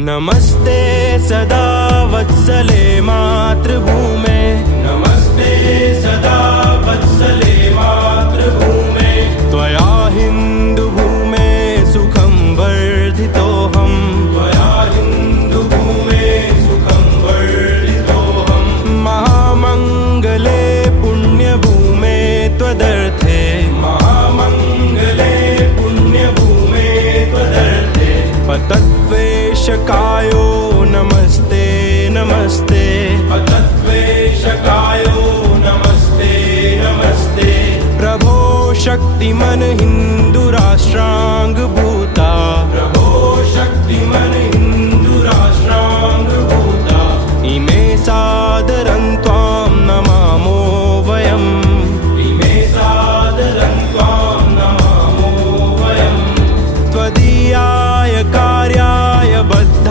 नमस्ते सदा वत्सले मातृभूमे, नमस्ते सदा वत्सले मातृभूमे। त्वया हिन्दुभूमे सुखं वर्धितोऽहम्, त्वया हिन्दुभूमे सुखं वर्धितोऽहम्। महामङ्गले पुण्यभूमे त्वदर्थे, महामङ्गले पुण्यभूमे त्वदर्थे। पतत्वेषकायो नमस्ते नमस्ते, पतत्वेषकायो नमस्ते नमस्ते। प्रभो शक्तिमन् हिन्दुराष्ट्राङ्गभूमे,